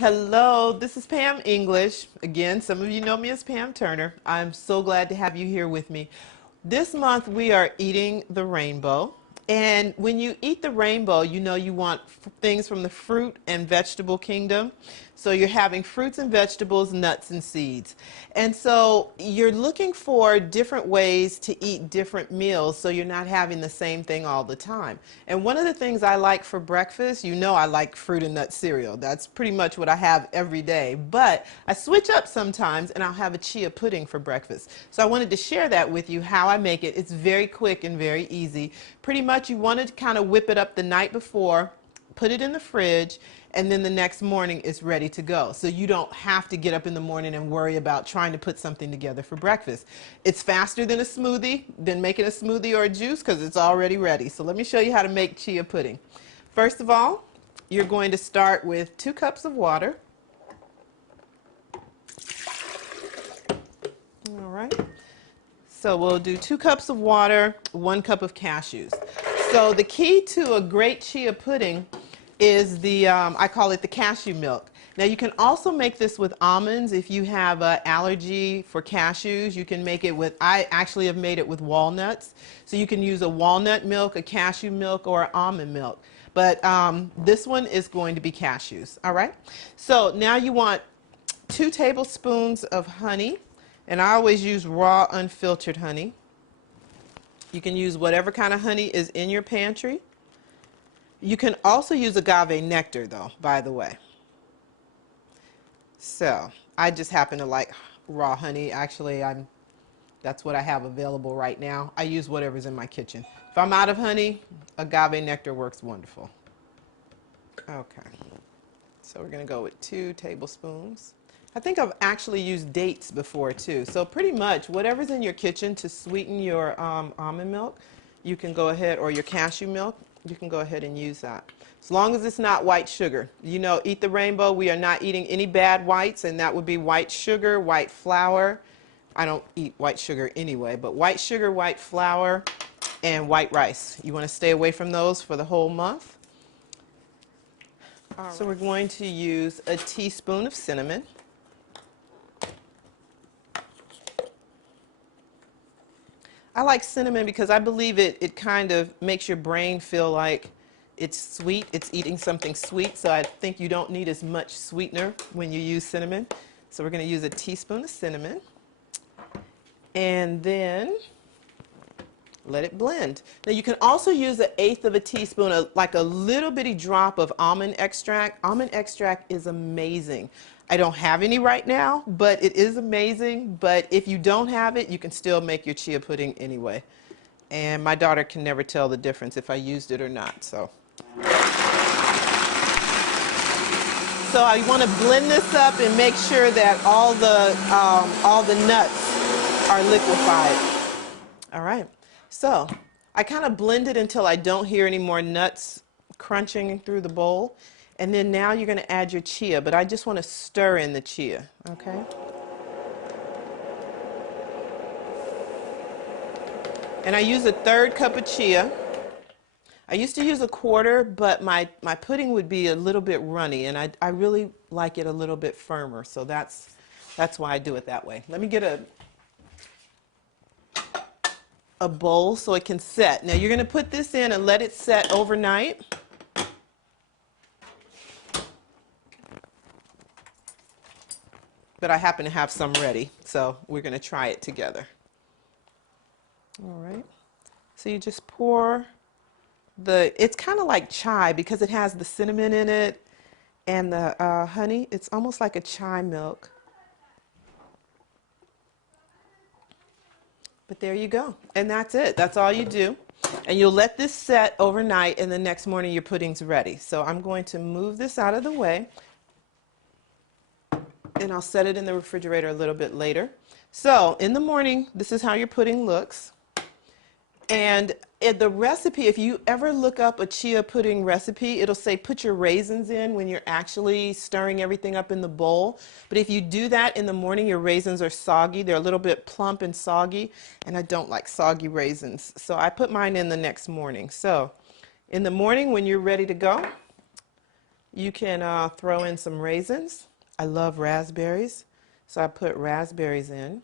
Hello, this is Pam English. Again, some of you know me as Pam Turner. I'm so glad to have you here with me. This month we are eating the rainbow. And when you eat the rainbow, you know you want things from the fruit and vegetable kingdom. So you're having fruits and vegetables, nuts and seeds. And so you're looking for different ways to eat different meals so you're not having the same thing all the time. And one of the things I like for breakfast, you know I like fruit and nut cereal. That's pretty much what I have every day. But I switch up sometimes and I'll have a chia pudding for breakfast. So I wanted to share that with you, how I make it. It's very quick and very easy. Pretty much you want to kind of whip it up the night before, put it in the fridge, and then the next morning it's ready to go. So you don't have to get up in the morning and worry about trying to put something together for breakfast. It's faster than a smoothie, than making a smoothie or a juice because it's already ready. So let me show you how to make chia pudding. First of all, you're going to start with 2 cups of water. All right. So we'll do 2 cups of water, 1 cup of cashews. So the key to a great chia pudding is the, I call it the cashew milk. Now you can also make this with almonds. If you have an allergy for cashews, you can make it with, I actually have made it with walnuts. So you can use a walnut milk, a cashew milk, or almond milk. But this one is going to be cashews, all right? So now you want 2 tablespoons of honey. And I always use raw, unfiltered honey. You can use whatever kind of honey is in your pantry. You can also use agave nectar, though, by the way. So I just happen to like raw honey. Actually, that's what I have available right now. I use whatever's in my kitchen. If I'm out of honey, agave nectar works wonderful. Okay. So we're going to go with 2 tablespoons. I think I've actually used dates before too. So pretty much whatever's in your kitchen to sweeten your almond milk, you can go ahead, or your cashew milk, you can go ahead and use that. As long as it's not white sugar. You know, Eat the Rainbow, we are not eating any bad whites, and that would be white sugar, white flour. I don't eat white sugar anyway, but white sugar, white flour, and white rice. You want to stay away from those for the whole month. So we're going to use a teaspoon of cinnamon. I like cinnamon because I believe it kind of makes your brain feel like it's sweet. It's eating something sweet, so I think you don't need as much sweetener when you use cinnamon. So we're going to use a teaspoon of cinnamon. And then let it blend. Now you can also use 1/8 of a teaspoon, like a little bitty drop of almond extract. Almond extract is amazing. I don't have any right now, but it is amazing. But if you don't have it, you can still make your chia pudding anyway. And my daughter can never tell the difference if I used it or not. So I want to blend this up and make sure that all the nuts are liquefied. All right. So I kind of blend it until I don't hear any more nuts crunching through the bowl. And then now you're going to add your chia, but I just want to stir in the chia, okay? And I use 1/3 cup of chia. I used to use 1/4, but my pudding would be a little bit runny, and I really like it a little bit firmer, so that's why I do it that way. Let me get a bowl so it can set. Now you're going to put this in and let it set overnight. But I happen to have some ready, so we're going to try it together. All right. So you just pour it's kind of like chai because it has the cinnamon in it and the honey. It's almost like a chai milk. But there you go. And that's it. That's all you do. And you'll let this set overnight, and the next morning your pudding's ready. So I'm going to move this out of the way, and I'll set it in the refrigerator a little bit later. So in the morning, this is how your pudding looks. And the recipe, if you ever look up a chia pudding recipe, it'll say put your raisins in when you're actually stirring everything up in the bowl. But if you do that in the morning, your raisins are soggy. They're a little bit plump and soggy, and I don't like soggy raisins. So I put mine in the next morning. So in the morning when you're ready to go, You can throw in some raisins. I love raspberries, so I put raspberries in.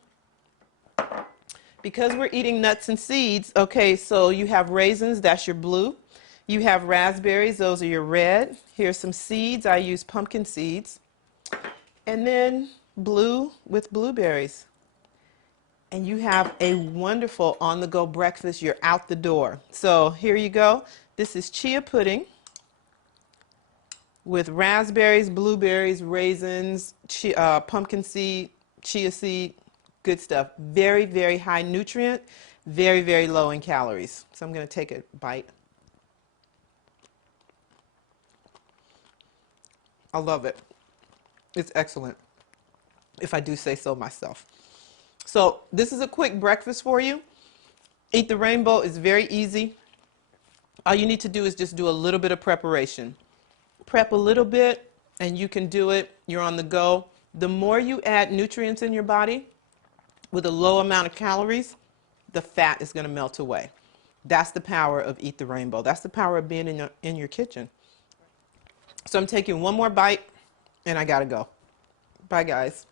Because we're eating nuts and seeds, okay, so you have raisins, that's your blue. You have raspberries, those are your red. Here's some seeds, I use pumpkin seeds. And then blue with blueberries. And you have a wonderful on-the-go breakfast. You're out the door. So here you go. This is chia pudding with raspberries, blueberries, raisins, pumpkin seed, chia seed, good stuff. Very, very high nutrient, very, very low in calories. So I'm going to take a bite. I love it. It's excellent, if I do say so myself. So this is a quick breakfast for you. Eat the Rainbow is very easy. All you need to do is just do a little bit of preparation. Prep a little bit and you can do it. You're on the go. The more you add nutrients in your body with a low amount of calories, the fat is going to melt away. That's the power of Eat the Rainbow. That's the power of being in your kitchen. So I'm taking one more bite and I got to go. Bye, guys.